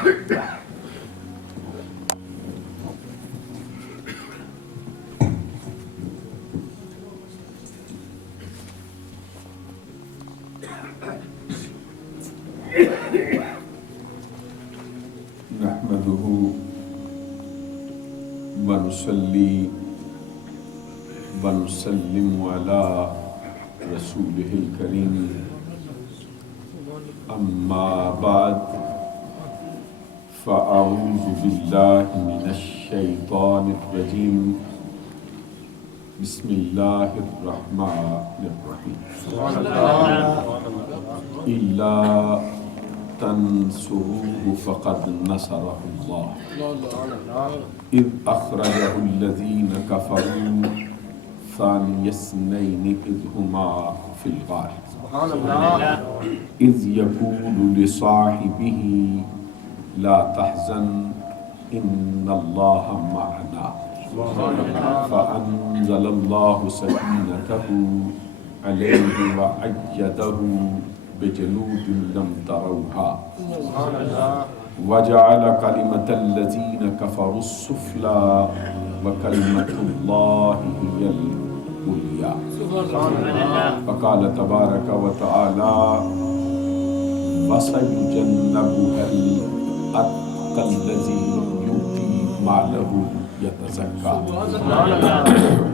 نحمده ونصلي ونسلم على رسوله الكريم أما بعد فأعوذ بالله من الشيطان الرجيم بسم الله الرحمن الرحيم إلا تنصروه فقد نصره الله إذ أخرجه الذين كفروا ثاني اثنين إذ هما في الغار إذ يقول لصاحبه لا تحزن إن الله معنا فأنزل الله سكينته عليه وأيده بجنود لم تروها وجعل كلمة الذين كفروا السفلى وكلمة الله هي العليا فقال تبارك وتعالى وسيجنبها الأتقى الذي يؤتي ماله يتزكى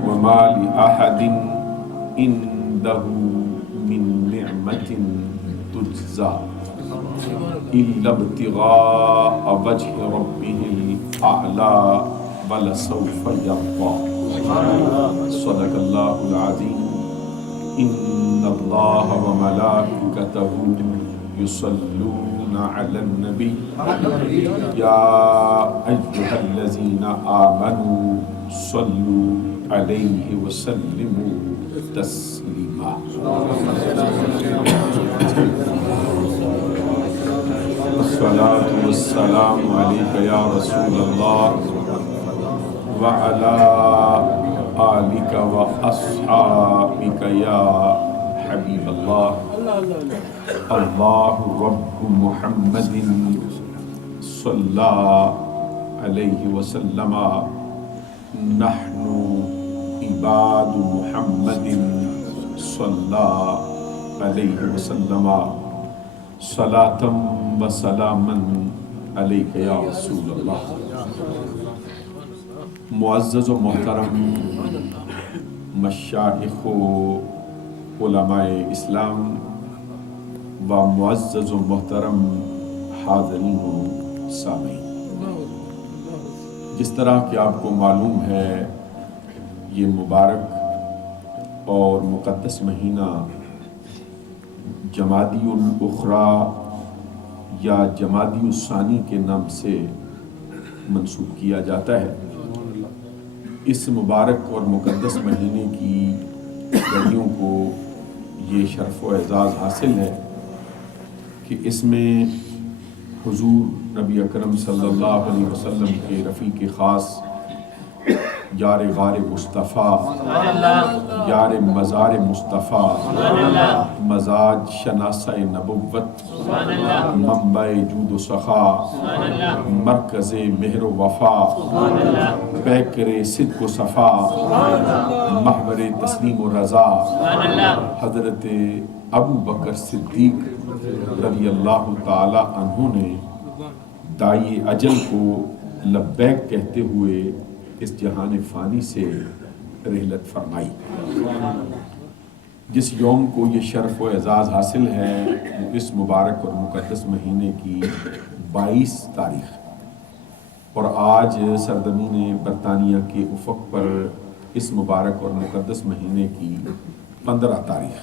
وما لأحد عنده من نعمة تجزى إلا ابتغاء وجه ربه الأعلى ولسوف يرضى صدق الله العظيم إن الله وملائكته يصلون على النبي يا أيها الذين آمنوا صلوا عليه وسلموا تسليما الصلاة والسلام عليك يا رسول الله وعلى آلك وأصحابك يا حبيب الله الله رب محمد صلى عليه وسلم نحن عباد محمد صلى عليه وسلم صلاة وسلاما عليك يا رسول الله معزز و محترم مشائخ و علماء اسلام و معزز و محترم حاضرین و سامعین، جس طرح کہ آپ کو معلوم ہے یہ مبارک اور مقدس مہینہ جمادی الاخری یا جمادی الثانی کے نام سے منسوب کیا جاتا ہے۔ اس مبارک اور مقدس مہینے کی گھڑیوں کو یہ شرف و اعزاز حاصل ہے کہ اس میں حضور نبی اکرم صلی اللہ علیہ وسلم کے رفیق خاص یار غار مصطفیٰ، یار مزار مصطفیٰ، مزاج شناسہ نبوت، منبع جود و سخا، مرکز مہر و وفا، پیکر صدق و صفا، محور تسلیم و رضا، حضرت ابو بکر صدیق رضی اللہ تعالی عنہ نے دائی اجل کو لبیک کہتے ہوئے اس جہان فانی سے رحلت فرمائی۔ جس یوم کو یہ شرف و اعزاز حاصل ہے وہ اس مبارک اور مقدس مہینے کی 22 تاریخ اور آج سرزمین برطانیہ کے افق پر اس مبارک اور مقدس مہینے کی 15 تاریخ۔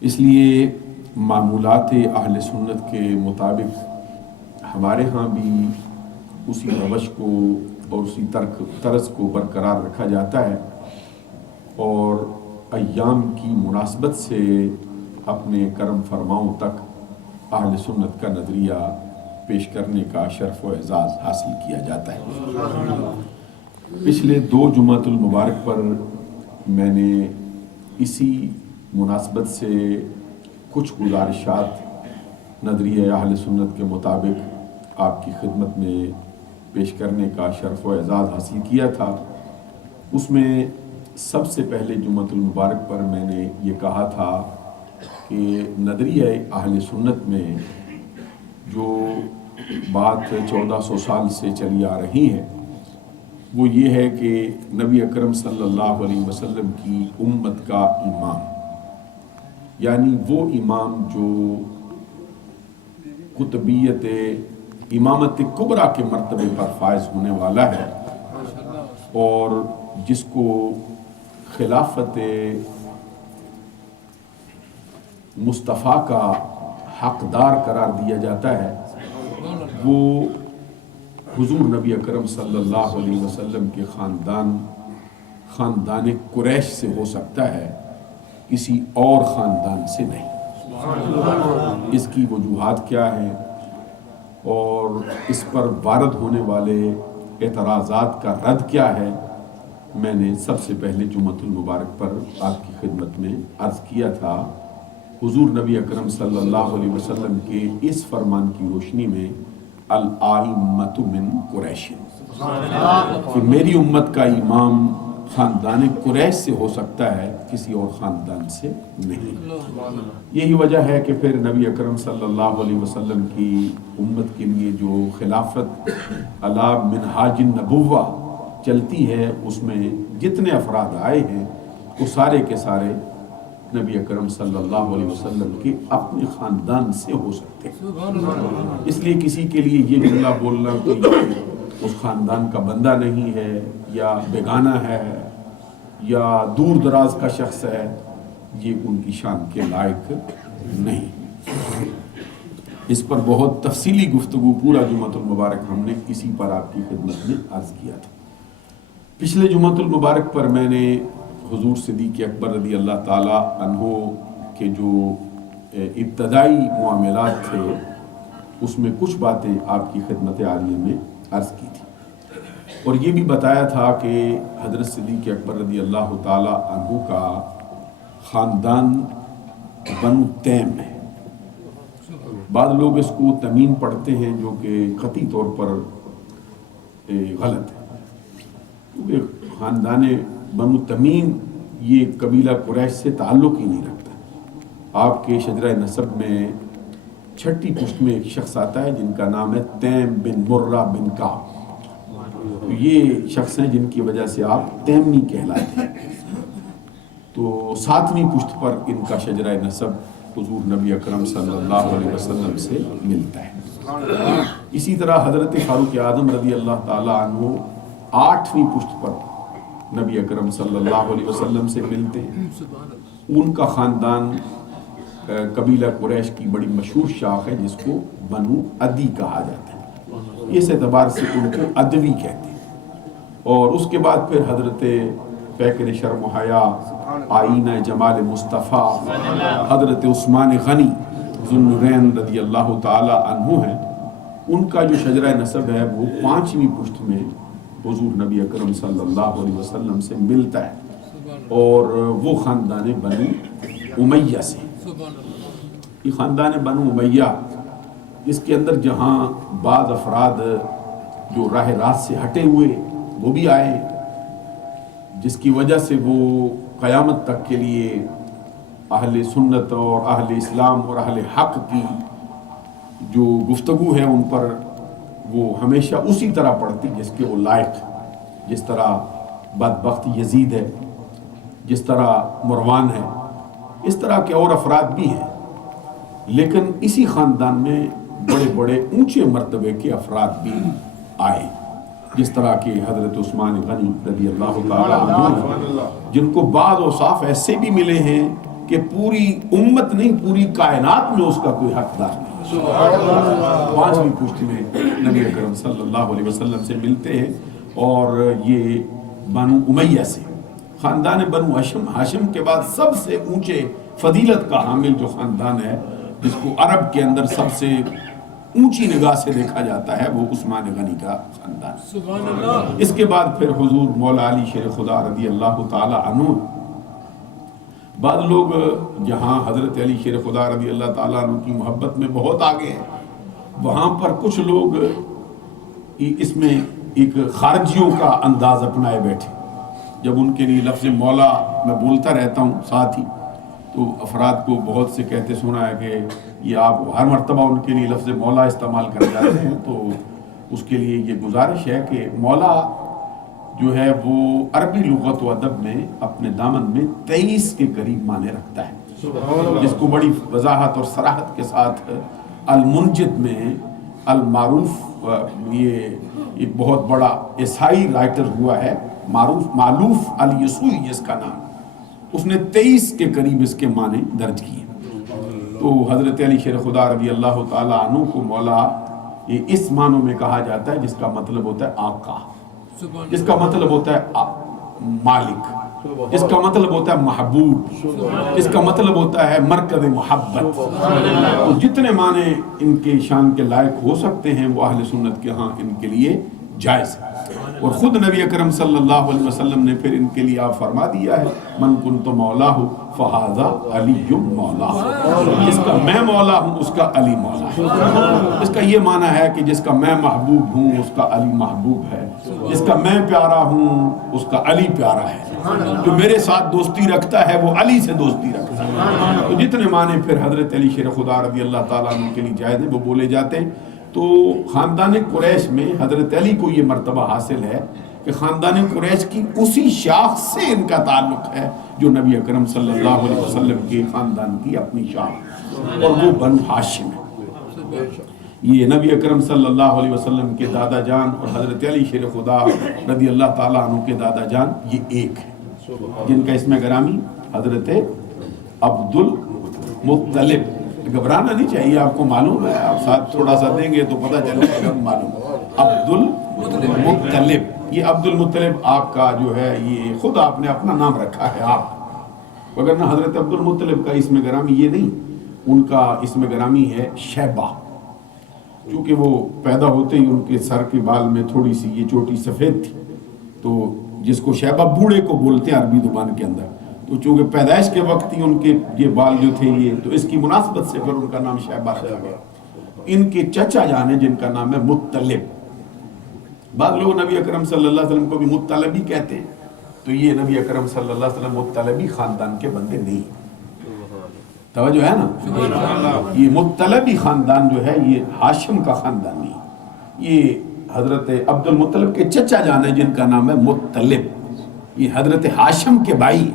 اس لیے معمولات اہل سنت کے مطابق ہمارے ہاں بھی اسی روش کو اور اسی طرز کو برقرار رکھا جاتا ہے اور ایام کی مناسبت سے اپنے کرم فرماؤں تک اہل سنت کا نظریہ پیش کرنے کا شرف و اعزاز حاصل کیا جاتا ہے۔ پچھلے 2 جمعۃ المبارک پر میں نے اسی مناسبت سے کچھ گزارشات نظریہ اہل سنت کے مطابق آپ کی خدمت میں پیش کرنے کا شرف و اعزاز حاصل کیا تھا، اس میں سب سے پہلے جمعۃ المبارک پر میں نے یہ کہا تھا کہ نظریہ اہل سنت میں جو بات 1400 سال سے چلی آ رہی ہے وہ یہ ہے کہ نبی اکرم صلی اللہ علیہ وسلم کی امت کا امام، یعنی وہ امام جو قطبیت امامت کبریٰ کے مرتبے پر فائز ہونے والا ہے اور جس کو خلافت مصطفیٰ کا حقدار قرار دیا جاتا ہے، وہ حضور نبی اکرم صلی اللہ علیہ وسلم کے خاندان قریش سے ہو سکتا ہے، کسی اور خاندان سے نہیں۔ اس کی وجوہات کیا ہیں اور اس پر وارد ہونے والے اعتراضات کا رد کیا ہے، میں نے سب سے پہلے جمعۃ المبارک پر آپ کی خدمت میں عرض کیا تھا۔ حضور نبی اکرم صلی اللہ علیہ وسلم کے اس فرمان کی روشنی میں الائمۃ من قریش، کہ میری امت کا امام خاندان قریش سے ہو سکتا ہے، کسی اور خاندان سے نہیں۔ یہی وجہ ہے کہ پھر نبی اکرم صلی اللہ علیہ وسلم کی امت کے لیے جو خلافت علی منہاج النبوہ چلتی ہے، اس میں جتنے افراد آئے ہیں وہ سارے کے سارے نبی اکرم صلی اللہ علیہ وسلم کے اپنے خاندان سے ہو سکتے ہیں۔ اس لیے کسی کے لیے یہ جملہ بولنا کہ اس خاندان کا بندہ نہیں ہے یا بیگانہ ہے یا دور دراز کا شخص ہے، یہ ان کی شان کے لائق نہیں۔ اس پر بہت تفصیلی گفتگو پورا جمعۃ المبارک ہم نے اسی پر آپ کی خدمت میں عرض کیا تھا۔ پچھلے جمعۃ المبارک پر میں نے حضور صدیق اکبر رضی اللہ تعالی عنہ کے جو ابتدائی معاملات تھے اس میں کچھ باتیں آپ کی خدمت عالیہ میں عرض کی تھی، اور یہ بھی بتایا تھا کہ حضرت صدیق اکبر رضی اللہ تعالی عنہ کا خاندان بنو تیم ہے۔ بعض لوگ اس کو تمیم پڑھتے ہیں جو کہ قطعی طور پر غلط ہے، کیونکہ خاندان بنو تمیم یہ قبیلہ قریش سے تعلق ہی نہیں رکھتا۔ آپ کے شجرہ نسب میں چھٹی پشت میں ایک شخص آتا ہے جن کا نام ہے تیم بن مرہ بن کعب، یہ شخص ہیں جن کی وجہ سے آپ تیمنی کہلاتے ہیں۔ تو 7ویں پشت پر ان کا شجرہ نسب حضور نبی اکرم صلی اللہ علیہ وسلم سے ملتا ہے۔ اسی طرح حضرت فاروق اعظم رضی اللہ تعالی عنہ 8ویں پشت پر نبی اکرم صلی اللہ علیہ وسلم سے ملتے ہیں۔ ان کا خاندان قبیلہ قریش کی بڑی مشہور شاخ ہے جس کو بنو عدی کہا جاتا ہے، اس اعتبار سے ان کو عدوی کہتے ہیں۔ اور اس کے بعد پھر حضرت پیکر شرم و حیا، آئینہ جمال مصطفیٰ، حضرت عثمان غنی ذو النورین رضی اللہ تعالی عنہ ہیں۔ ان کا جو شجرہ نسب ہے وہ 5ویں پشت میں حضور نبی اکرم صلی اللہ علیہ وسلم سے ملتا ہے، اور وہ خاندان بنو امیہ سے۔ یہ خاندان بنو امیہ، اس کے اندر جہاں بعض افراد جو راہ راست سے ہٹے ہوئے وہ بھی آئے، جس کی وجہ سے وہ قیامت تک کے لیے اہل سنت اور اہل اسلام اور اہل حق کی جو گفتگو ہے ان پر وہ ہمیشہ اسی طرح پڑھتی جس کے وہ لائق، جس طرح بدبخت یزید ہے، جس طرح مروان ہے، اس طرح کے اور افراد بھی ہیں۔ لیکن اسی خاندان میں بڑے بڑے اونچے مرتبے کے افراد بھی آئے، جس طرح کہ حضرت عثمان غنی رضی اللہ تعالی عنہ، جن کو بعض اوصاف ایسے بھی ملے ہیں کہ پوری امت نہیں پوری کائنات میں اس کا کوئی حقدار نہیں۔ 5ویں پشت میں نبی اکرم صلی اللہ علیہ وسلم سے ملتے ہیں، اور یہ بنو امیہ سے خاندان بنو ہاشم کے بعد سب سے اونچے فضیلت کا حامل جو خاندان ہے، جس کو عرب کے اندر سب سے اونچی نگاہ سے دیکھا جاتا ہے، وہ عثمان غنی کا خاندان۔ اس کے بعد پھر حضور مولا علی شیر خدا رضی اللہ تعالی عنہ بعض لوگ جہاں حضرت علی شیر خدا رضی اللہ تعالیٰ عنہ کی محبت میں بہت آگے ہیں، وہاں پر کچھ لوگ اس میں ایک خارجیوں کا انداز اپنائے بیٹھے. جب ان کے لیے لفظ مولا میں بولتا رہتا ہوں ساتھ ہی، تو افراد کو بہت سے کہتے سنا ہے کہ یہ آپ ہر مرتبہ ان کے لیے لفظ مولا استعمال کر جاتے ہیں. تو اس کے لیے یہ گزارش ہے کہ مولا جو ہے وہ عربی لغت و ادب میں اپنے دامن میں 23 کے قریب معنی رکھتا ہے، جس کو بڑی وضاحت اور صراحت کے ساتھ المنجد میں المعروف، یہ ایک بہت بڑا عیسائی رائٹر ہوا ہے معلوف الیسوئی جس کا نام، اس نے 23 کے قریب اس کے معنی درج کیے. تو حضرت علی شیر خدا رضی اللہ تعالیٰ عنہ کو مولا یہ اس معنوں میں کہا جاتا ہے جس کا مطلب ہوتا ہے آقا، جس کا مطلب ہوتا ہے مالک، جس کا مطلب ہوتا ہے محبوب، جس کا مطلب ہوتا ہے مرکز محبت. تو جتنے معنی ان کے شان کے لائق ہو سکتے ہیں وہ اہل سنت کے ہاں ان کے لیے جائز ہے. اور خود نبی اکرم صلی اللہ علیہ وسلم نے پھر ان کے لیے آپ فرما دیا ہے من کنت مولاہ فہذا علی مولاہ، جس کا میں مولا ہوں اس کا علی مولا ہے. اس کا یہ معنی ہے کہ جس کا میں محبوب ہوں اس کا علی محبوب ہے، جس کا میں پیارا ہوں اس کا علی پیارا ہے، جو میرے ساتھ دوستی رکھتا ہے وہ علی سے دوستی رکھتا ہے. تو جتنے معنی پھر حضرت علی شیر خدا رضی اللہ تعالیٰ عنہ کے لیے جائز ہیں وہ بولے جاتے ہیں. تو خاندان قریش میں حضرت علی کو یہ مرتبہ حاصل ہے کہ خاندان قریش کی اسی شاخ سے ان کا تعلق ہے جو نبی اکرم صلی اللہ علیہ وسلم کے خاندان کی اپنی شاخ، اور وہ بنو ہاشم ہے. یہ نبی اکرم صلی اللہ علیہ وسلم کے دادا جان اور حضرت علی شیر خدا رضی اللہ تعالیٰ عنہ کے دادا جان یہ ایک ہے، جن کا اسم گرامی حضرت عبد المطلب. گھبرانا نہیں چاہیے، آپ کو معلوم ہے، آپ ساتھ تھوڑا سا دیں گے تو پتہ چلے گا معلوم. عبد المطلب، یہ عبد المطلب آپ کا جو ہے یہ خود آپ نے اپنا نام رکھا ہے آپ، وگرنہ حضرت عبد المطلب کا اسم گرامی یہ نہیں، ان کا اسم گرامی ہے شیبہ. چونکہ وہ پیدا ہوتے ہی ان کے سر کے بال میں تھوڑی سی یہ چوٹی سفید تھی، تو جس کو شیبہ بوڑھے کو بولتے ہیں عربی زبان کے اندر. تو چونکہ پیدائش کے وقت ہی ان کے یہ بال جو تھے یہ، تو اس کی مناسبت سے پھر ان کا نام شیبہ رکھا گیا. ان کے چچا جان ہیں جن کا نام ہے مطلب. بعض لوگ نبی اکرم صلی اللہ علیہ وسلم کو بھی مطلبی کہتے ہیں، تو یہ نبی اکرم صلی اللہ علیہ وسلم مطلبی خاندان کے بندے نہیں. توجہ ہے نا، یہ مطلبی خاندان جو ہے یہ ہاشم کا خاندان نہیں. یہ حضرت عبد المطلب کے چچا جان ہیں جن کا نام ہے مطلب، یہ حضرت ہاشم کے بھائی.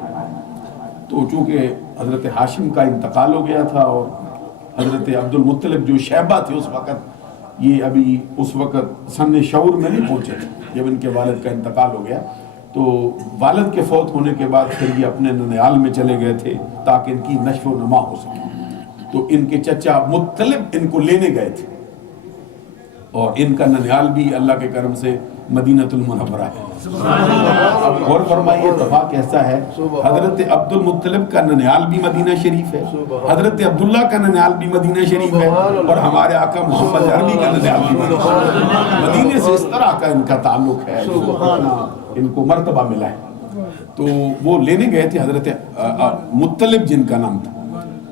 تو چونکہ حضرت ہاشم کا انتقال ہو گیا تھا اور حضرت عبد المطلب جو شیبہ تھے اس وقت، یہ ابھی اس وقت سن شعور میں نہیں پہنچے تھے جب ان کے والد کا انتقال ہو گیا. تو والد کے فوت ہونے کے بعد پھر یہ اپنے ننیال میں چلے گئے تھے تاکہ ان کی نشو و نما ہو سکے. تو ان کے چچا مطلب ان کو لینے گئے تھے، اور ان کا ننیال بھی اللہ کے کرم سے مدینۃ المنورہ ہے. اور فرمائیے اتفاق ایسا ہے، حضرت عبد المطلب کا ننیال بھی مدینہ شریف ہے، حضرت عبداللہ کا ننیال بھی مدینہ شریف ہے، اور ہمارے آقا محمد عربی کا ننیال بھی مدینہ سے. اس طرح کا ان کا تعلق ہے، ان کو مرتبہ ملا ہے. تو وہ لینے گئے تھے حضرت مطلب جن کا نام تھا.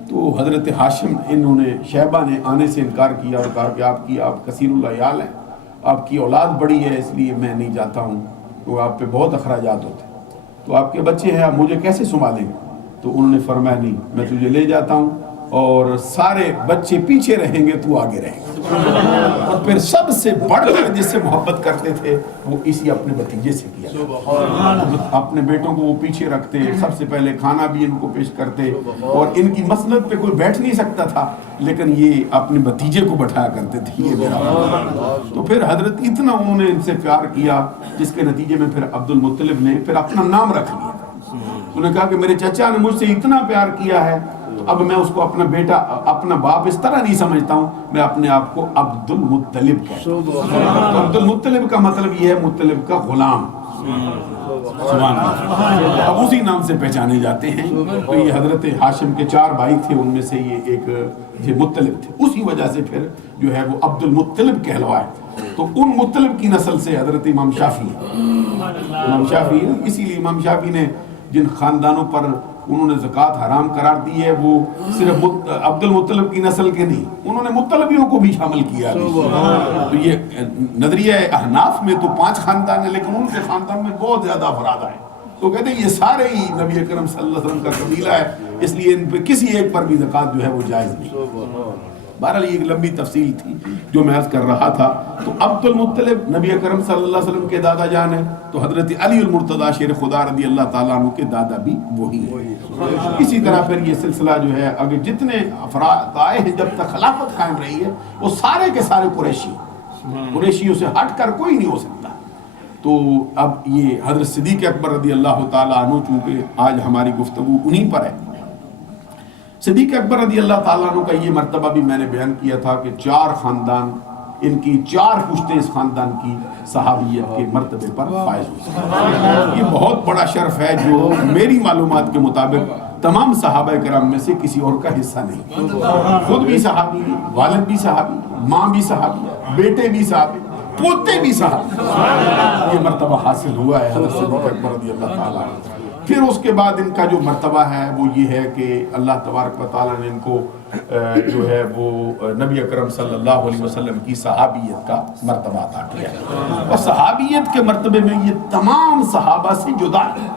تو حضرت ہاشم انہوں نے شیبہ نے آنے سے انکار کیا اور کہا کہ آپ کثیر العیال ہیں، آپ کی اولاد بڑی ہے، اس لیے میں نہیں جاتا ہوں، تو آپ پہ بہت اخراجات ہوتے ہیں، تو آپ کے بچے ہیں، آپ مجھے کیسے سنبھالیں گے؟ تو انہوں نے فرمایا نہیں، میں تجھے لے جاتا ہوں اور سارے بچے پیچھے رہیں گے، تو آگے رہیں گے. اور پھر سب سے بڑھ کر جس سے محبت کرتے تھے وہ اسی اپنے بھتیجے سے کیا. اپنے بیٹوں کو وہ پیچھے رکھتے، سب سے پہلے کھانا بھی ان کو پیش کرتے، اور ان کی مسند پہ کوئی بیٹھ نہیں سکتا تھا لیکن یہ اپنے بھتیجے کو بٹھایا کرتے تھے، یہ میرا. تو پھر حضرت اتنا انہوں نے ان سے پیار کیا جس کے نتیجے میں پھر عبد المطلب نے پھر اپنا نام رکھ لیا. انہوں نے کہا کہ میرے چچا نے مجھ سے اتنا پیار کیا ہے، اب میں اس کو اپنا بیٹا اپنا باپ اس طرح نہیں سمجھتا ہوں، میں اپنے آپ کو عبد المطلب کہتا ہوں. عبد المطلب کا مطلب یہ ہے مطلب کا غلام. سبحان اللہ. اب اسی نام سے پہچانے جاتے ہیں. تو یہ حضرت ہاشم کے 4 بھائی تھے، ان میں سے یہ ایک یہ مطلب تھے، اسی وجہ سے پھر جو ہے وہ عبد المطلب کہلوائے. تو ان مطلب کی نسل سے حضرت امام شافعی، اسی لیے امام شافعی نے جن خاندانوں پر انہوں نے زکوٰۃ حرام قرار دی ہے وہ صرف عبد المطلب کی نسل کے نہیں، انہوں نے مطلبیوں کو بھی شامل کیا ہے۔ تو یہ نظریہ احناف میں تو 5 خاندان ہیں، لیکن ان کے خاندان میں بہت زیادہ افراد ہیں، تو کہتے ہیں یہ سارے ہی نبی اکرم صلی اللہ علیہ وسلم کا قبیلہ ہے، اس لیے ان پہ کسی ایک پر بھی زکوٰۃ جو ہے وہ جائز نہیں۔ بہرحال یہ ایک لمبی تفصیل تھی جو میں عرض کر رہا تھا۔ تو عبد المطلب نبی اکرم صلی اللہ علیہ وسلم کے دادا جان ہیں، تو حضرت علی المرتضیٰ شیر خدا رضی اللہ تعالیٰ عنہ کے دادا بھی وہی ہیں۔ اسی طرح پھر یہ سلسلہ جو ہے آگے جتنے افراد آئے ہیں جب تک خلافت قائم رہی ہے وہ سارے کے سارے قریشیوں سے ہٹ کر کوئی نہیں ہو سکتا۔ تو اب یہ حضرت صدیق اکبر رضی اللہ تعالیٰ عنہ چونکہ آج ہماری گفتگو انہی پر ہے، صدیق اکبر رضی اللہ تعالیٰ عنہ کا یہ مرتبہ بھی میں نے بیان کیا تھا کہ 4 خاندان، ان کی 4 پشتیں اس خاندان کی صحابیت کے مرتبے پر فائز ہوئی۔ یہ بہت بڑا شرف ہے جو میری معلومات کے مطابق تمام صحابہ کرام میں سے کسی اور کا حصہ نہیں۔ خود بھی صحابی، والد بھی صحابی، ماں بھی صحابی، بیٹے بھی صحابی، پوتے بھی صحابی، یہ مرتبہ حاصل ہوا ہے حضرت صدیق اکبر رضی اللہ تعالیٰ عنہ۔ پھر اس کے بعد ان کا جو مرتبہ ہے وہ یہ ہے کہ اللہ تبارک و تعالیٰ نے ان کو جو ہے وہ نبی اکرم صلی اللہ علیہ وسلم کی صحابیت کا مرتبہ عطا کیا ہے، اور صحابیت کے مرتبے میں یہ تمام صحابہ سے جدا ہے۔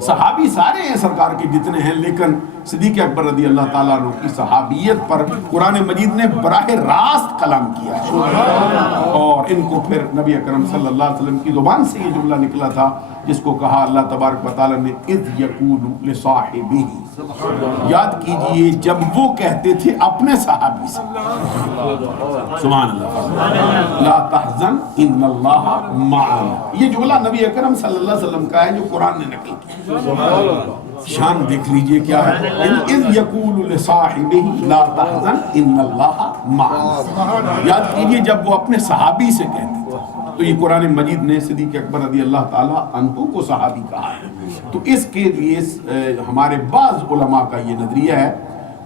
صحابی سارے ہیں سرکار کے جتنے ہیں، لیکن صدیق اکبر رضی اللہ تعالیٰ عنہ کی صحابیت پر قرآن مجید نے براہ راست کلام کیا ہے، اور ان کو پھر نبی اکرم صلی اللہ علیہ وسلم کی زبان سے یہ جملہ نکلا تھا جس کو کہا اللہ تبارک و تعالیٰ نے اذ یقول لصاحبہ، یاد کیجئے جب وہ کہتے تھے اپنے صحابی سے، سبحان اللہ، لا تحزن ان اللہ معنا، یہ جملہ نبی اکرم صلی اللہ علیہ وسلم کا ہے جو قرآن نے نقل کیا۔ شان دیکھ لیجئے کیا ہے، اذ یقول لصاحبہ لا تحزن ان اللہ معنا، یاد کیجئے جب وہ اپنے صحابی سے کہتے تھے، تو یہ قرآن مجید نے صدیق اکبر رضی اللہ تعالیٰ عنہ کو صحابی کہا ہے۔ تو اس کے لیے ہمارے بعض علماء کا یہ نظریہ ہے،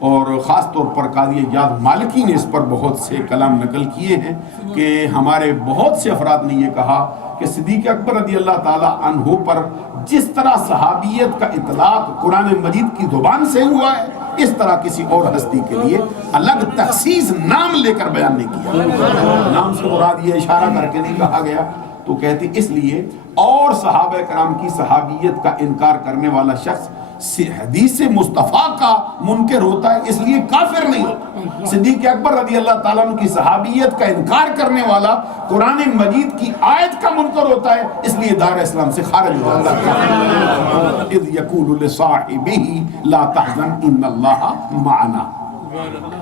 اور خاص طور پر قاضی ایاز مالکی نے اس پر بہت سے کلام نقل کیے ہیں کہ ہمارے بہت سے افراد نے یہ کہا کہ صدیق اکبر رضی اللہ تعالیٰ عنہ پر جس طرح صحابیت کا اطلاق قرآن مجید کی زبان سے ہوا ہے، اس طرح کسی اور ہستی کے لیے الگ تخصیص نام لے کر بیان نہیں کیا۔ نام سے مراد یہ اشارہ کر کے نہیں کہا گیا، تو کہتے اس لیے اور صحابہ کرام کی صحابیت کا انکار کرنے والا شخص حدیث مصطفیٰ کا منکر ہوتا ہے، اس لیے کافر نہیں ہوتا۔ صدیق اکبر رضی اللہ تعالیٰ عنہ کی صحابیت کا انکار کرنے والا قرآن مجید کی آیت کا منکر ہوتا ہے، اس لیے دار اسلام سے خارج ہو جاتا ہے۔ اذ یقول لصاحبہ لا تحزن ان اللہ معنا،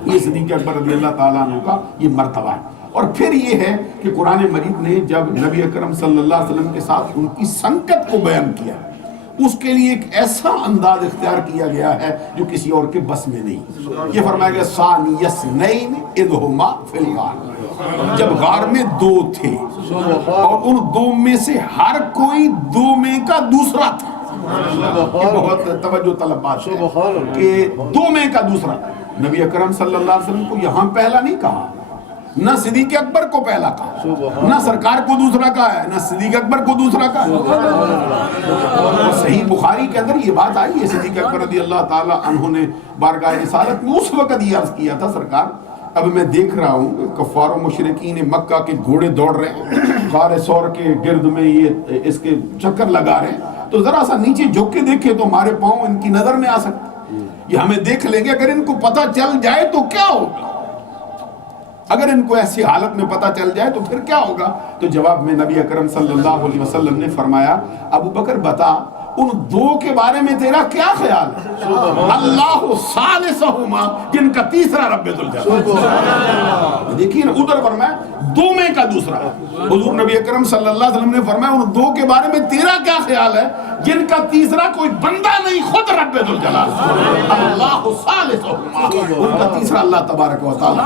یہ صدیق اکبر رضی اللہ تعالیٰ عنہ کا یہ مرتبہ ہے۔ اور پھر یہ ہے کہ قرآن مجید نے جب نبی اکرم صلی اللہ علیہ وسلم کے ساتھ ان کی سنگت کو بیان کیا، اس کے لیے ایک ایسا انداز اختیار کیا گیا ہے جو کسی اور کے بس میں نہیں۔ یہ فرمایا گیا ثانی اثنین اذ ہما فی الغار، جب غار میں 2 تھے اور ان 2 میں سے ہر کوئی 2 میں کا دوسرا تھا۔ یہ بہت توجہ طلب بات ہے کہ 2 میں کا دوسرا، نبی اکرم صلی اللہ علیہ وسلم کو یہاں پہلا نہیں کہا، نہ صدیق اکبر کو پہلا کہا، نہ سرکار کو دوسرا کہا ہے، نہ صدیق اکبر کو دوسرا کہا ہے۔ صحیح بخاری کے اندر یہ بات آئی ہے، صدیق اکبر رضی اللہ تعالیٰ عنہ نے بارگاہ رسالت میں اس وقت یہ عرض کیا تھا، سرکار اب میں دیکھ رہا ہوں کہ کفار و مشرکین مکہ کے گھوڑے دوڑ رہے ہیں، غار ثور کے گرد میں یہ اس کے چکر لگا رہے ہیں، تو ذرا سا نیچے جھک کے دیکھے تو ہمارے پاؤں ان کی نظر میں آ سکتے، یہ ہمیں دیکھ لیں گے، اگر ان کو پتہ چل جائے تو کیا ہوگا، اگر ان کو ایسی حالت میں پتہ چل جائے تو پھر کیا ہوگا؟ تو جواب میں نبی اکرم صلی اللہ علیہ وسلم نے فرمایا ابو بکر بتا ان 2 کے بارے میں تیرا کیا خیال ہے؟ اللہ ثالثہما، جن کا تیسرا رب ذوالجلال، دیکھیے نا ادھر فرمایا 2 میں کا دوسرا، حضور نبی اکرم صلی اللہ علیہ وسلم نے فرمایا ان 2 کے بارے میں تیرا کیا خیال ہے جن کا تیسرا کوئی بندہ نہیں، خود رب ذوالجلال، اللہ ثالثہما، ان کا تیسرا اللہ تبارک و تعالی۔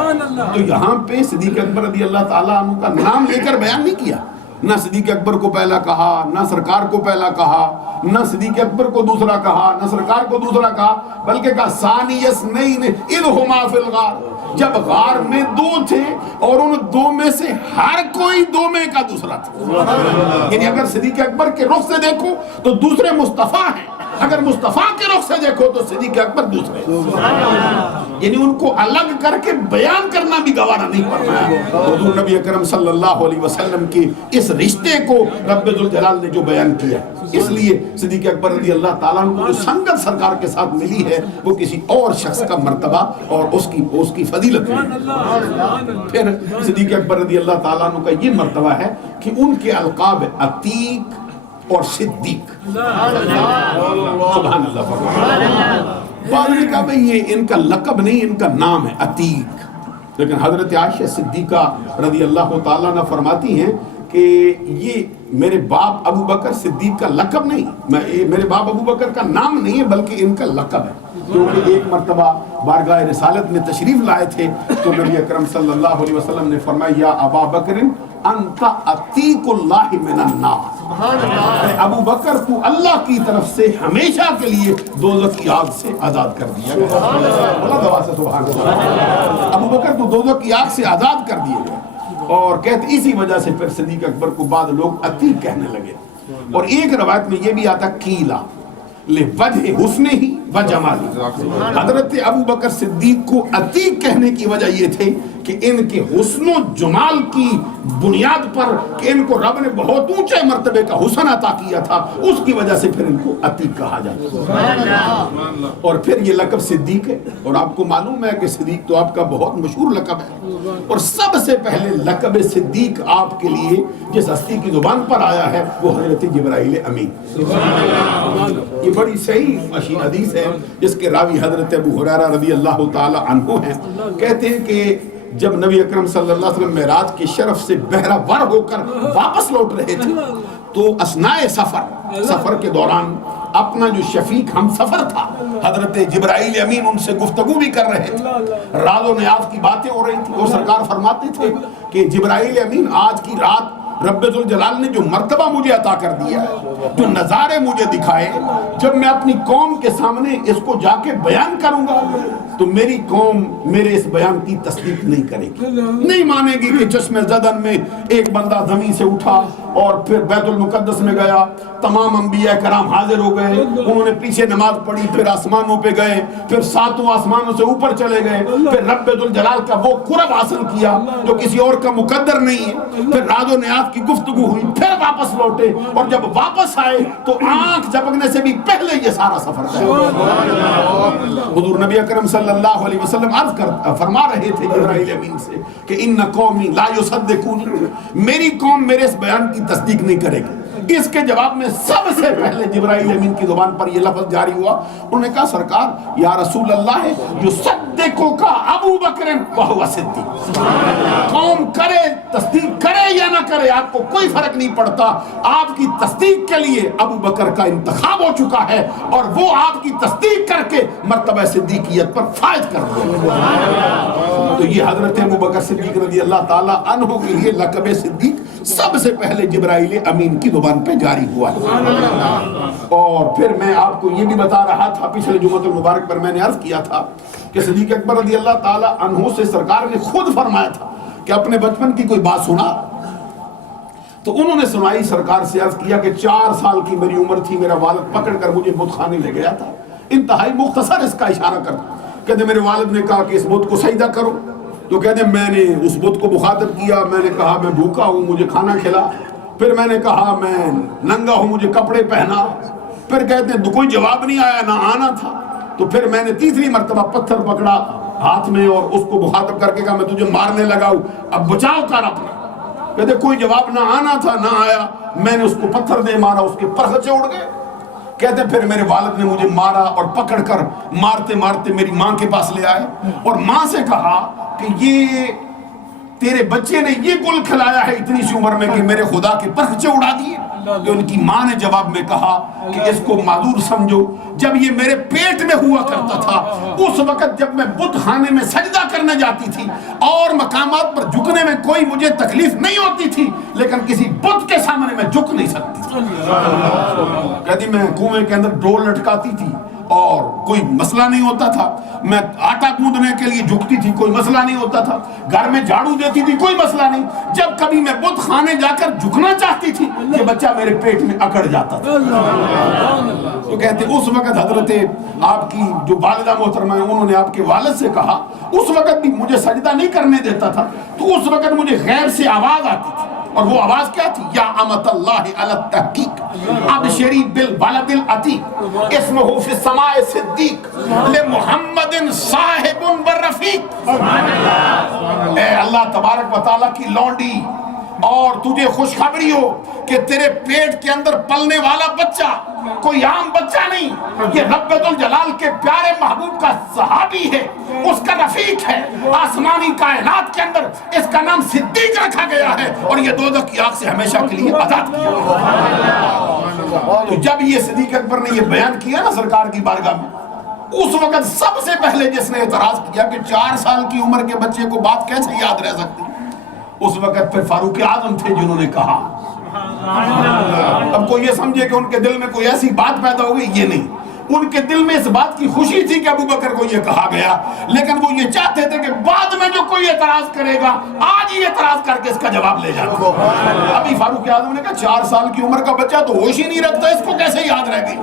تو یہاں پہ صدیق اکبر رضی اللہ تعالیٰ عنہ کا نام لے کر بیان نہیں کیا، نہ صدیق اکبر کو پہلا کہا، نہ سرکار کو پہلا کہا، نہ صدیق اکبر کو دوسرا کہا، نہ سرکار کو دوسرا کہا، بلکہ کہا ثانی اثنین اذ ہما فی الغار، جب غار میں 2 تھے اور ان 2 میں سے ہر کوئی 2 میں کا دوسرا تھا۔ یعنی اگر صدیق اکبر کے رخ سے دیکھو تو دوسرے مصطفیٰ ہیں، اگر مصطفیٰ کے رخ سے دیکھو تو صدیق اکبر دوسرے، یعنی ان کو الگ کر کے بیان کرنا بھی گوارا نہیں پڑنا ہے۔ حضور نبی اکرم صلی اللہ علیہ وسلم کے اس رشتے کو رب ذوالجلال نے جو بیان کیا، اس لیے صدیق اکبر رضی اللہ تعالیٰ عنہ کو جو سنگت سرکار کے ساتھ ملی ہے وہ کسی اور شخص کا مرتبہ اور اس کی فضیلت نہیں۔ پھر صدیق اکبر رضی اللہ تعالیٰ عنہ کا یہ مرتبہ ہے کہ ان کے القاب عتیق اور صدیق، سبحان اللہ فرمائے۔ بعض نے کہا بھئی یہ ان کا لقب نہیں، ان کا نام ہے عتیق، لیکن حضرت عائشہ صدیقہ رضی اللہ تعالیٰ عنہ فرماتی ہیں کہ یہ میرے باپ ابو بکر صدیق کا لقب نہیں، میرے باپ ابو بکر کا نام نہیں ہے بلکہ ان کا لقب ہے، کیونکہ ایک مرتبہ بارگاہ رسالت میں تشریف لائے تھے تو نبی اکرم صلی اللہ علیہ وسلم نے فرمایا یا ابا بکر انت عتیق اللہ من النار، ابو بکر کو اللہ کی طرف سے ہمیشہ کے لیے دوزخ کی آگ سے آزاد کر دیا گیا۔ اللہ دعا سے سبحان اللہ، ابو بکر کو دوزخ کی آگ سے آزاد کر دیا گیا۔ اور کہتے اسی وجہ سے پھر صدیق اکبر کو بعض لوگ عتیق کہنے لگے۔ اور ایک روایت میں یہ بھی آتا کیلا لوجہ حسن ہی و جمالی، حضرت ابو بکر صدیق کو عتیق کہنے کی وجہ یہ تھے کہ ان کے حسن و جمال کی بنیاد پر کہ ان کو رب نے بہت اونچے مرتبے کا حسن عطا کیا تھا، اس کی وجہ سے پھر ان کو عتیق کہا جاتا ہے۔ اور پھر یہ لقب صدیق ہے، اور آپ کو معلوم ہے کہ صدیق تو آپ کا بہت مشہور لقب ہے، اور سب سے پہلے لقب صدیق آپ کے لیے جس ہستی کی زبان پر آیا ہے وہ حضرت جبرائیل امین۔ یہ بڑی صحیح حدیث ہے جس کے راوی حضرت ابو ہریرہ رضی اللہ تعالی عنہ ہیں، کہتے ہیں کہ جب نبی اکرم صلی اللہ علیہ وسلم معراج کے شرف سے بہرہ ور ہو کر واپس لوٹ رہے تھے تو اثناء سفر کے دوران اپنا جو شفیق ہم سفر تھا حضرت جبرائیل امین ان سے گفتگو بھی کر رہے تھے، راز و نیاز کی باتیں ہو رہی تھی، اور سرکار فرماتے تھے کہ جبرائیل امین آج کی رات رب ذوالجلال نے جو مرتبہ مجھے عطا کر دیا ہے، جو نظارے مجھے دکھائے، جب میں اپنی قوم کے سامنے اس کو جا کے بیان کروں گا تو میری قوم میرے اس بیان کی تصدیق نہیں کرے گی، نہیں مانے گی کہ چشم زدن میں ایک بندہ زمین سے اٹھا اور پھر بیت المقدس میں گیا، تمام انبیاء کرام حاضر ہو گئے، انہوں نے پیچھے نماز پڑھی، پھر آسمانوں پہ گئے، پھر ساتوں آسمانوں سے اوپر چلے گئے، پھر رب ذوالجلال کا وہ قرب حاصل کیا جو کسی اور کا مقدر نہیں ہے، پھر راز و نیاز کی گفتگو ہوئی، پھر واپس لوٹے، اور جب واپس آئے تو آنکھ جھپکنے سے بھی پہلے یہ سارا سفر تھا۔ حضور نبی اکرم صلی اللہ علیہ وسلم عرض فرما رہے تھے جبرائیل امین سے کہ ان قومی لا یصدقونی، میری قوم میرے اس بیان کی تصدیق نہیں کرے گی۔ اس کے جواب میں سب سے پہلے جبرائیل امین کی زبان پر یہ لفظ جاری ہوا، انہوں نے کہا سرکار یا رسول اللہ ہے جو صدقوں کا ابو بکر وہو صدیق، قوم کرے تصدیق کرے یا نہ کرے آپ کو کوئی فرق نہیں پڑتا، آپ کی تصدیق کے لیے ابو بکر کا انتخاب ہو چکا ہے اور وہ آپ کی تصدیق کر کے مرتبہ صدیقیت پر فائز کر دے۔ تو یہ حضرت ابو بکر صدیق رضی اللہ تعالی عنہ کے لیے لقب صدیق سب سے پہلے جبرائیل امین کی زبان پہ جاری ہوا ہے۔ اور پھر میں آپ کو یہ بھی بتا رہا تھا پچھلے جمعۃ المبارک پر میں نے عرض کیا تھا کہ صدیق اکبر رضی اللہ تعالی عنہ سے سرکار نے خود فرمایا تھا کہ اپنے بچپن کی کوئی بات سنا، تو انہوں نے سنائی، سرکار سے عرض کیا کہ 4 سال کی میری عمر تھی، میرا والد پکڑ کر مجھے بت خانے لے گیا تھا، انتہائی مختصر اس کا اشارہ کرتا، کہتے میرے والد نے کہا کہ اس بت کو سجدہ کرو، تو کہتے میں نے اس بت کو مخاطب کیا، میں نے کہا میں بھوکا ہوں مجھے کھانا کھلا، پھر میں نے کہا میں ننگا ہوں مجھے کپڑے پہنا، پھر کہتے ہیں کوئی جواب نہیں آیا، نہ آنا تھا، تو پھر میں نے تیسری مرتبہ پتھر پکڑا ہاتھ میں اور اس کو مخاطب کر کے کہا میں تجھے مارنے لگا ہوں اب بچاؤ کر اپنا، کہتے کوئی جواب نہ آنا تھا نہ آیا، میں نے اس کو پتھر دے مارا، اس کے پرخچے اڑ گئے، کہتے پھر میرے والد نے مجھے مارا اور پکڑ کر مارتے مارتے میری ماں کے پاس لے آئے اور ماں سے کہا کہ یہ تیرے بچے نے یہ گل کھلایا ہے اتنی سی عمر میں کہ میرے خدا کے پرخچے اڑا دیے، کہ ان کی ماں نے جواب میں کہا کہ اس کو معذور سمجھو، جب یہ میرے پیٹ میں ہوا کرتا تھا اس وقت جب میں بت خانے میں سجدہ کرنے جاتی تھی اور مقامات پر جھکنے میں کوئی مجھے تکلیف نہیں ہوتی تھی، لیکن کسی بت کے سامنے میں جھک نہیں سکتی تھی، کہتی میں کنویں کے اندر ڈول لٹکاتی تھی، اور کوئی مسئلہ نہیں ہوتا تھا، میں آٹا گوندنے کے لیے جھکتی تھی، کوئی مسئلہ نہیں ہوتا تھا، گھر میں جھاڑو دیتی تھی، کوئی مسئلہ نہیں۔ جب کبھی میں بت خانے جا کر جھکنا چاہتی تھی، یہ بچہ میرے پیٹ میں اکڑ جاتا تھا۔ تو کہتے اس وقت حضرت آپ کی جو والدہ محترمہ ہیں انہوں نے آپ کے والد سے کہا، اس وقت بھی مجھے سجدہ نہیں کرنے دیتا تھا، تو اس وقت مجھے غیر سے آواز آتی تھی، اور وہ آواز کیا تھی؟ یا امت اللہ علی التحقیق ابشری بالبلد العتیق اسمہ فی السماء صدیق لمحمد صاحب والرفیق۔ اے اللہ تبارک و تعالیٰ کی لونڈی، اور تجھے خوشخبری ہو کہ تیرے پیٹ کے اندر پلنے والا بچہ کوئی عام بچہ نہیں، یہ رب ذوالجلال کے پیارے محبوب کا صحابی ہے، اس کا رفیق ہے، آسمانی کائنات کے اندر اس کا نام صدیق رکھا گیا ہے، اور یہ دوزخ کی آگ سے ہمیشہ کے لیے آزاد کیا۔ تو جب یہ صدیق اکبر نے یہ بیان کیا نا سرکار کی بارگاہ میں، اس وقت سب سے پہلے جس نے اعتراض کیا کہ 4 سال کی عمر کے بچے کو بات کیسے یاد رہ سکتی، اس وقت پھر فاروق اعظم تھے جنہوں نے کہا۔ اب کوئی یہ سمجھے کہ ان کے دل میں کوئی ایسی بات پیدا ہو گئی، یہ نہیں، ان کے دل میں اس بات کی خوشی تھی کہ ابو بکر کو یہ کہا گیا، لیکن وہ یہ چاہتے تھے کہ بعد میں جو کوئی اعتراض کرے گا آج ہی اعتراض کر کے اس کا جواب لے جاتا۔ ابھی فاروق اعظم نے کہا 4 سال کی عمر کا بچہ تو ہوش ہی نہیں رکھتا، اس کو کیسے یاد رہ گئی؟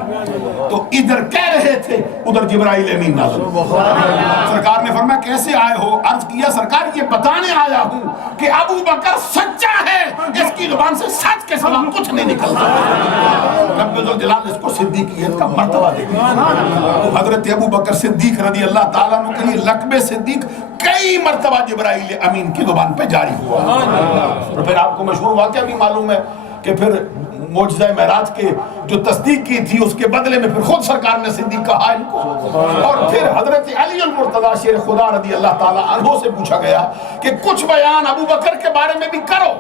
تو ادھر کہہ رہے تھے، ادھر جبرائیل امین نازل۔ سرکار نے فرمایا کیسے آئے ہو؟ عرض کیا سرکار یہ بتانے آیا ہوں کہ ابو بکر سچا ہے، اس کی زبان سے سچ کے سوا کچھ نہیں نکلتا۔ رب ذوالجلال اس کو صدیقیت کا مرتبہ دے گا۔ تو حضرت ابو بکر صدیق رضی اللہ تعالیٰ عنہ کے لیے لقب صدیق کئی مرتبہ جبرائیل امین کی زبان پہ جاری ہوا۔ اور پھر آپ کو مشہور واقعہ بھی معلوم ہے کہ پھر معجزہ معراج کے جو تصدیق کی تھی اس کے بدلے میں پھر خود سرکار نے صدیق کہا ان کو، اور پھر حضرت علی المرتضیٰ شیر خدا رضی اللہ تعالیٰ عنہ سے پوچھا گیا کہ کچھ بیان ابو بکر کے بارے میں بھی کرو۔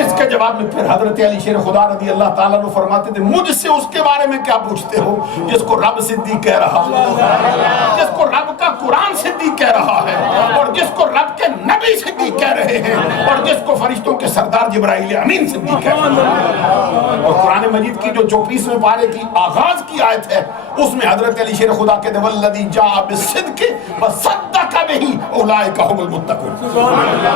اس کے جواب میں پھر حضرت علی شیر خدا رضی اللہ تعالیٰ عنہ فرماتے تھے مجھ سے اس کے بارے میں کیا پوچھتے ہو جس کو رب صدیق کہہ رہا ہے، جس کو رب کا قرآن صدیق کہہ رہا ہے، اور جس کو رب کے نبی صدیق کہہ رہے ہیں، اور جس کو فرشتوں کے سردار جبرائیل امین صدیق کہہ رہے ہیں۔ اور قرآن مجید کی جو 24ویں پارے کی آغاز کی آیت ہے اس میں حضرت علی شیر خدا کہتے ہیں والذی جاء بالصدق وصدق بہ اولئک هم المتقون۔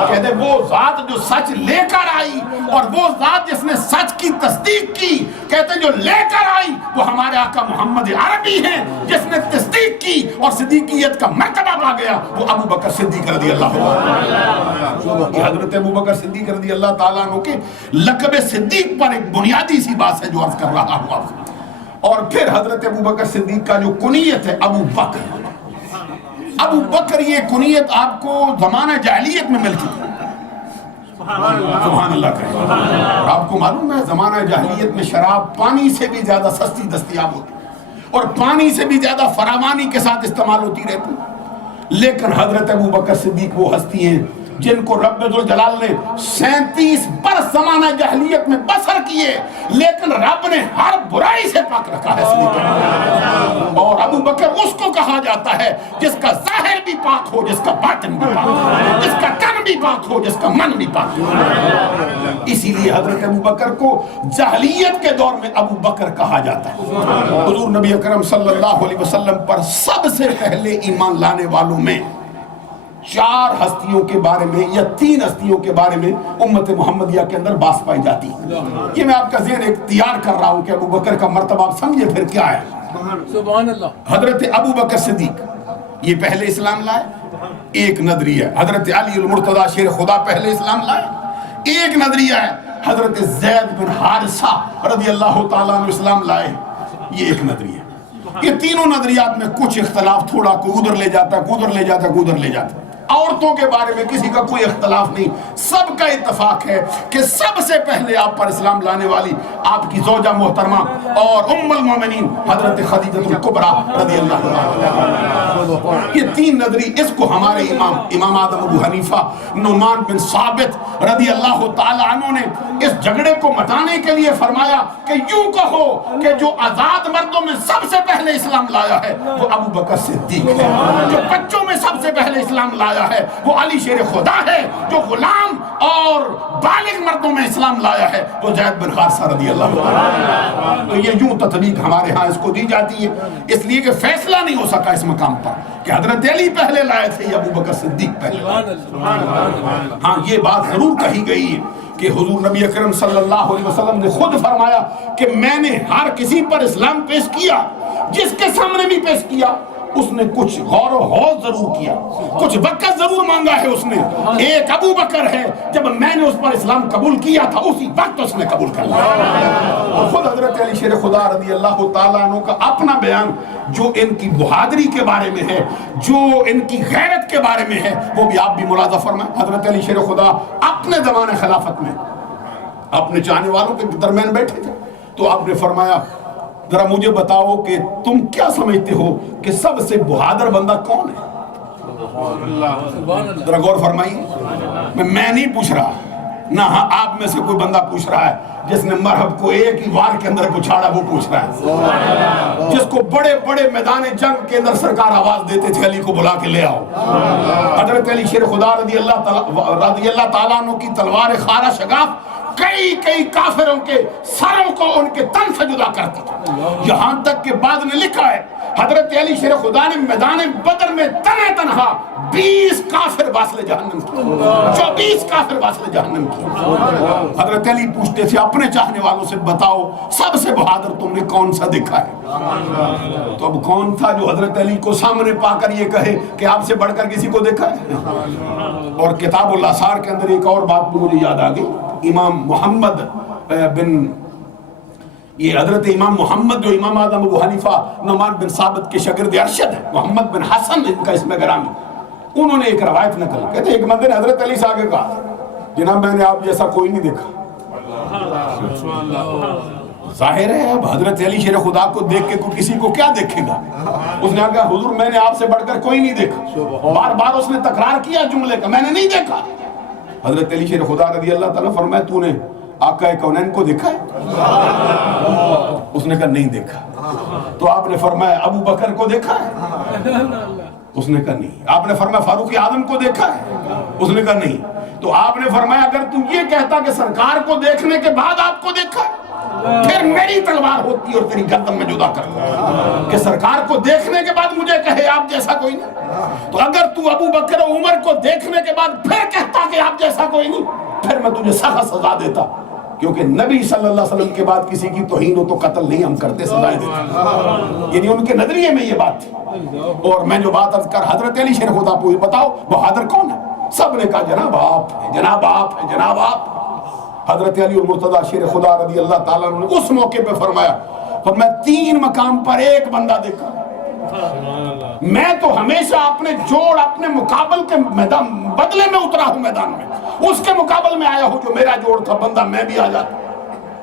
کہتے ہیں وہ ذات جو سچ لے کر آئی اور وہ ذات جس نے سچ کی تصدیق کی، کہتے ہیں جو لے کر آئی وہ ہمارے آقا محمد عربی ہیں، جس نے تصدیق کی اور صدیقیت کا مرتبہ پا گیا وہ ابو بکر صدیق رضی اللہ عنہ۔ یہ حضرت ابو بکر صدیق رضی اللہ تعالیٰ عنہ کے لقب صدیق پر ایک بنیادی سی بات ہے جو عرض کر رہا ہوں آپ سے۔ اور پھر حضرت ابو بکر صدیق کا جو کنیت ہے ابو بکر، ابو بکر یہ کنیت آپ کو زمانہ جاہلیت میں مل چکی، سبحان اللہ کرے۔ اور آپ کو معلوم ہے زمانہ جاہلیت میں شراب پانی سے بھی زیادہ سستی دستیاب ہوتی اور پانی سے بھی زیادہ فراوانی کے ساتھ استعمال ہوتی رہتی، لیکن حضرت ابو بکر صدیق وہ ہستی ہیں جن کو رب ذوالجلال نے 37 برس زمانہ جاہلیت میں بسر کیے، لیکن رب نے ہر برائی سے پاک رکھا ہے۔ اور ابو بکر اس کو کہا جاتا ہے جس کا ظاہر بھی پاک ہو، جس کا باطن بھی پاک ہو، جس کا تن بھی پاک ہو، جس کا من بھی پاک ہو۔ اسی لیے حضرت ابو بکر کو جاہلیت کے دور میں ابو بکر کہا جاتا ہے۔ حضور نبی اکرم صلی اللہ علیہ وسلم پر سب سے پہلے ایمان لانے والوں میں 4 ہستیوں کے بارے میں یا 3 ہستیوں کے بارے میں امت محمدیہ کے اندر باس پائی جاتی ہے۔ یہ میں آپ کا ذہن اختیار کر رہا ہوں کہ ابو بکر کا مرتبہ آپ سمجھے پھر کیا ہے۔ سبحان اللہ۔ حضرت ابو بکر صدیق یہ پہلے اسلام لائے، ایک نظریہ۔ حضرت علی المرتضیٰ شیر خدا پہلے اسلام لائے، ایک نظریہ ہے۔ حضرت زید بن حارثہ رضی اللہ تعالیٰ عنہ اسلام لائے، یہ ایک نظریہ۔ یہ تینوں نظریات میں کچھ اختلاف، تھوڑا کوئی ادھر لے جاتا ہے، کوئی ادھر لے جاتا ہے، کوئی ادھر لے جاتا ہے۔ عورتوں کے بارے میں کسی کا کوئی اختلاف نہیں، سب کا اتفاق ہے کہ سب سے پہلے آپ پر اسلام لانے والی آپ کی زوجہ محترمہ اور ام المومنین حضرت خدیجہ الکبریٰ رضی اللہ عنہا۔ یہ 3 نظری، اس کو ہمارے امام اعظم ابو حنیفہ نعمان بن ثابت رضی اللہ تعالی عنہ نے اس جھگڑے کو مٹانے کے لیے فرمایا کہ یوں کہو کہ جو آزاد مردوں میں سب سے پہلے اسلام لایا ہے وہ ابو بکر صدیق ہے، جو بچوں میں سب سے پہلے اسلام لایا ہے وہ علی شیر خدا ہے، جو غلام اور بالغ مردوں میں اسلام لایا ہے وہ زید بن حارثہ رضی اللہ عنہ۔ تو یہ یوں تطبیق ہمارے ہاں اس کو دی جاتی ہے، اس لیے کہ فیصلہ نہیں ہو سکا اس مقام پر کہ حضرت علی پہلے لائے تھے یا ابو بکر صدیق پہلے۔ ہاں یہ بات ضرور کہی گئی ہے کہ حضور نبی اکرم صلی اللہ علیہ وسلم نے خود فرمایا کہ میں نے ہر کسی پر اسلام پیش کیا، جس کے سامنے بھی پیش کیا اس نے کچھ غور و خوض ضرور کیا، کچھ وقت ضرور مانگا ہے اس نے۔ ایک ابو بکر ہے، جب میں نے اس پر اسلام قبول کیا تھا اسی وقت اس نے قبول کر لیا۔ اور خود حضرت علی شیر خدا رضی اللہ تعالیٰ عنہ کا اپنا بیان جو ان کی بہادری کے بارے میں ہے، جو ان کی غیرت کے بارے میں ہے، وہ بھی آپ بھی ملاحظہ فرمائیں۔ حضرت علی شیر خدا اپنے زمان خلافت میں اپنے چاہنے والوں کے درمیان بیٹھے تھے تو آپ نے فرمایا ذرا مجھے بتاؤ کہ تم کیا سمجھتے ہو کہ سب سے بہادر بندہ کون ہے؟ ذرا غور فرمائیے، میں نہیں پوچھ رہا، نہ آپ میں سے کوئی بندہ پوچھ رہا ہے جس نے مرحب کو ایک ہی وار کے اندر پچھاڑا وہ پوچھ رہا ہے، جس کو بڑے بڑے میدان جنگ کے اندر سرکار آواز دیتے تھے علی کو بلا کے لے آؤ۔ حضرت علی شیر خدا رضی اللہ تعالیٰ عنہ کی تلوار خارا شگاف کئی کافروں کے سروں کو ان کے تن سے جدا کرتی تھی، یہاں تک کہ بعد نے لکھا ہے حضرت علی شیر خدا نے میدان بدر میں تنہا 20 کافر واصل جہنم کی، 24 کافر واصل جہنم کی۔ حضرت علی پوچھتے تھے اپنے چاہنے والوں سے بتاؤ سب سے بہادر تم نے کون سا دیکھا ہے؟ تو اب کون تھا جو حضرت علی کو سامنے پا کر یہ کہے کہ آپ سے بڑھ کر کسی کو دیکھا ہے؟ اور کتاب الآثار کے اندر ایک اور بات بھی مجھے یاد آ گئی، امام محمد بن یہ حضرت امام محمد جو امام اعظم ابو حنیفہ نعمان بن ثابت کے شاگرد ارشد ہے، محمد بن حسن ان کا اسم گرامی، انہوں نے ایک روایت نقل کہتے ہیں ایک بندے نے حضرت علی سے آگے کہا جناب میں نے آپ جیسا کوئی نہیں دیکھا۔ ظاہر ہے اب حضرت علی شیر خدا کو دیکھ کے کوئی کسی کو کیا دیکھے گا؟ اس نے کہا حضور میں نے آپ سے بڑھ کر کوئی نہیں دیکھا، بار بار اس نے تکرار کیا جملے کا میں نے نہیں دیکھا۔ حضرت علی شیر خدا رضی اللہ تعالیٰ فرمایا تو نے آقا کونین کو دیکھا ہے؟ اس نے کہا نہیں دیکھا۔ تو آپ نے فرمایا ابو بکر کو دیکھا ہے؟ اس نے کہا نہیں۔ آپ نے فرمایا فاروق اعظم کو دیکھا ہے؟ اس نے کہا نہیں۔ تو آپ نے فرمایا اگر تم یہ کہتا کہ سرکار کو دیکھنے کے بعد آپ کو دیکھا پھر میری تلوار ہوتی اور تیری گردن میں جدا کرتا کہ سرکار کو دیکھنے کے بعد مجھے کہے آپ جیسا کوئی نہیں۔ تو اگر تو ابو بکر و عمر کو دیکھنے کے بعد پھر کہتا کہ آپ جیسا کوئی نہیں پھر میں تجھے سخت سزا دیتا، کیونکہ نبی صلی اللہ علیہ وسلم کے بعد کسی کی توہین ہو تو قتل نہیں ہم کرتے، سزائے دیتے، یعنی ان کے نظریے میں یہ بات تھی۔ اور میں جو بات عرض کر حضرت علی شیر خدا پوچھ بتاؤ بہادر کون ہے؟ سب نے کہا جناب آپ ہیں، جناب آپ ہیں، جناب آپ۔ حضرت علی المرتضی شیر خدا رضی اللہ تعالیٰ نے اس موقع پہ فرمایا 3 مقام پر ایک بندہ دیکھا، میں تو ہمیشہ اپنے جوڑ اپنے مقابل کے میدان بدلے میں اترا ہوں، میدان میں اس کے مقابل میں آیا ہوں جو میرا جوڑ تھا بندہ میں بھی آ جاتا۔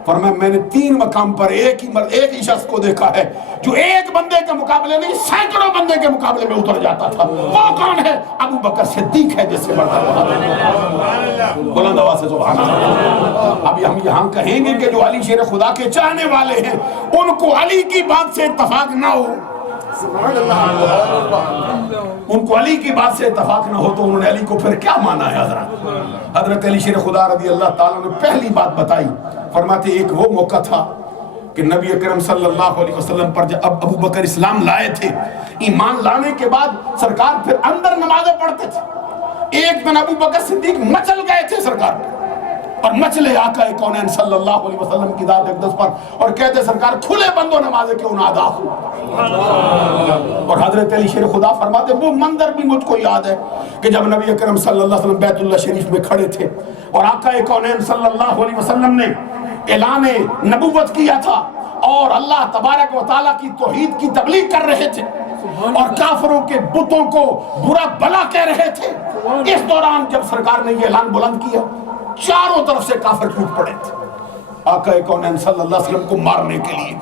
فرمایا میں نے 3 مقام پر ایک ہی شخص کو دیکھا ہے جو ایک بندے کے مقابلے نہیں سینکڑوں بندے کے مقابلے میں اتر جاتا تھا۔ وہ کون ہے؟ ابو بکر صدیق ہے، جس سے بڑھتا بلند آواز سے سبحان اللہ۔ اب ہم یہاں کہیں گے کہ جو علی شیر خدا کے چاہنے والے ہیں ان کو علی کی بات سے اتفاق نہ ہو، ان کو علی کی بات سے اتفاق نہ ہو تو انہوں نے علی کو پھر کیا مانا ہے؟ حضرت علی شیر خدا رضی اللہ تعالیٰ نے پہلی بات بتائی، فرماتے ایک وہ موقع تھا کہ نبی اکرم صلی اللہ علیہ وسلم پر جب ابو بکر اسلام لائے تھے، ایمان لانے کے بعد سرکار پھر اندر نمازیں پڑھتے تھے۔ ایک دن ابو بکر صدیق مچل گئے تھے سرکار پر اور مچلے آقا کونین صلی اللہ علیہ وسلم کی ذات اقدس پر اور کہتے سرکار کھلے بندوں نمازیں کیوں نہ ادا ہو۔ اور حضرت علی شیر خدا فرماتے وہ منظر بھی مجھ کو یاد ہے کہ جب نبی اکرم صلی اللہ علیہ وسلم بیت اللہ شریف میں کھڑے تھے اور آقا کونین صلی اللہ علیہ وسلم نے اعلان نبوت کیا تھا اور اللہ تبارک و تعالیٰ کی توحید کی تبلیغ کر رہے تھے اور کافروں کے بتوں کو برا بلا کہہ رہے تھے۔ اس دوران جب سرکار نے یہ اعلان بلند کیا چاروں طرف سے کافر ٹوٹ پڑے تھے آقا کونین صلی اللہ علیہ وسلم کو مارنے کے لیے۔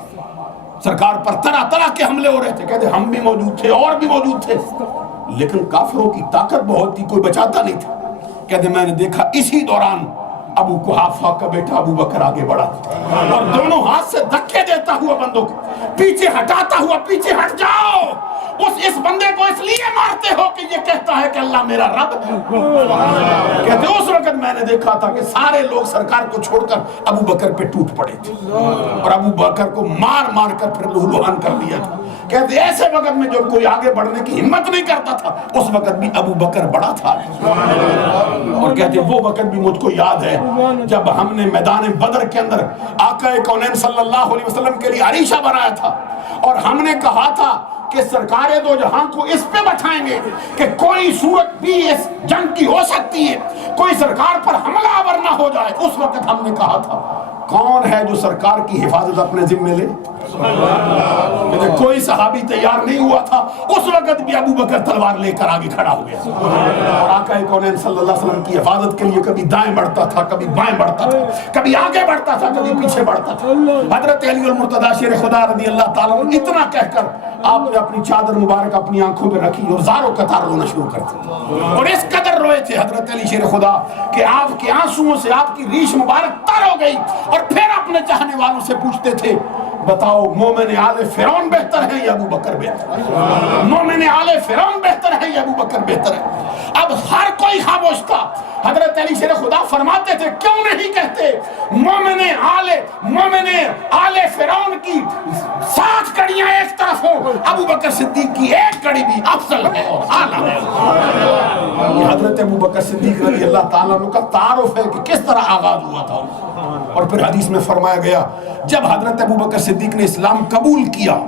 سرکار پر طرح طرح کے حملے ہو رہے تھے، کہتے ہم بھی موجود تھے اور بھی موجود تھے، لیکن کافروں کی طاقت بہت تھی، کوئی بچاتا نہیں تھا۔ کہتے میں نے دیکھا اسی دوران ابو قحافہ کا بیٹا ابو بکر آگے بڑھا اور دونوں ہاتھ سے دھکے دیتا ہوا بندوق پیچھے ہٹاتا ہوا، پیچھے ہٹ جاؤ، اس بندے کو اس لیے مارتے ہو کہ یہ کہتا ہے کہ اللہ میرا رب ہے۔ کہتے اس وقت میں نے دیکھا تھا کہ سارے لوگ سرکار کو چھوڑ کر ابو بکر پہ ٹوٹ پڑے تھے اور ابو بکر کو مار مار کر پھر لہولہان کر دیا تھا۔ کہتے ایسے وقت میں جب کوئی آگے بڑھنے کی ہمت نہیں کرتا تھا اس وقت بھی ابو بکر بڑا تھا۔ اور کہتے وہ وقت بھی مجھ کو یاد ہے جب ہم نے میدان بدر کے اندر آقا کونین صلی اللہ علیہ وسلم کے لیے عریشہ بنایا تھا اور ہم نے کہا تھا کہ سرکار دو جہاں کو اس پہ بٹھائیں گے کہ کوئی صورت بھی اس جنگ کی ہو سکتی ہے، کوئی سرکار پر حملہ آور نہ ہو جائے۔ اس وقت ہم نے کہا تھا کون ہے جو سرکار کی حفاظت اپنے ذمہ لے؟ کوئی صحابی تیار نہیں ہوا تھا۔ اس وقت بھی ابو بکر تلوار لے کر آگے کھڑا ہو گیا اور آقا کونین صلی اللہ علیہ وسلم کی حفاظت کے لیے کبھی دائیں بڑھتا تھا، کبھی بائیں بڑھتا تھا، کبھی آگے بڑھتا تھا، کبھی پیچھے بڑھتا تھا۔ حضرت علی المرتضیٰ شیر خدا رضی اللہ تعالیٰ عنہ اتنا کہہ کر آپ نے اپنی چادر مبارک اپنی آنکھوں پہ رکھی اور زاروں قطار رونا شروع کر دیا اور اس قدر روئے تھے حضرت علی شیر خدا کہ آپ کے آنسوؤں سے آپ کی ریش مبارک تر ہو گئی اور پھر اپنے چاہنے والوں سے پوچھتے تھے بتاؤ مومن آل فرعون بہتر ہے یا ابو بکر بہتر ہے؟ مومن آل فرعون بہتر ہے یا ابو بکر بہتر ہے؟ اب ہر کوئی خاموش تھا۔ حضرت علی شیر خدا فرماتے تھے کیوں نہیں کہتے مومن آل فرعون کی 7 کڑیاں ایک طرف ہوں، ابو بکر صدیق کی ایک کڑی بھی افضل ہے اور اعلیٰ ہے۔ یہ حضرت ابو بکر صدیق رضی اللہ تعالیٰ عنہ کا تعارف ہے کہ کس طرح آغاز ہوا تھا۔ اور پھر حدیث میں فرمایا گیا جب حضرت ابو بکر صدیق نے اسلام قبول کیا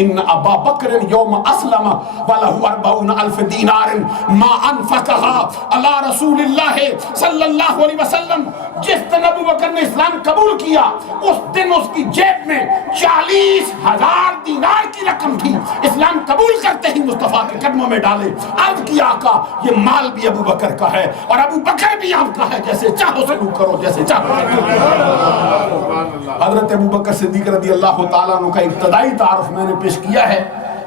ان ابا بکر یوم اسلم وله 40,000 دینار ما انفقها علی رسول اللہ صلی اللہ علیہ وسلم۔ جس دن ابو بکر نے اسلام قبول کیا اس دن اس کی جیب میں 40,000 دینار کی رقم تھی۔ اسلام قبول کرتے ہی مصطفیٰ کے قدموں میں ڈالے، عرض کیا آقا یہ مال بھی ابو بکر کا ہے اور ابو بکر بھی آپ کا ہے، جیسے چاہو سلوک کرو، جیسے چاہو۔ حضرت ابو بکر صدیق رضی اللہ تعالیٰ عنہ کا ابتدائی تعارف میں نے پیش کیا ہے۔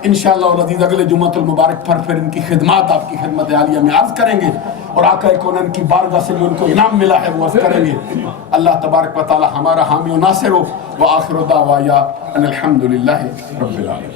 انشاءاللہ العزیز اگلے جمعۃ المبارک پر پھر ان کی خدمات آپ کی خدمت عالیہ میں عرض کریں گے اور آقا کونین کی بارگاہ سے جو ان کو انعام ملا ہے وہ عرض کریں گے۔ اللہ تبارک و تعالی ہمارا حامی و ناصر ہو۔ وآخر دعوایا ان الحمدللہ رب العالمین۔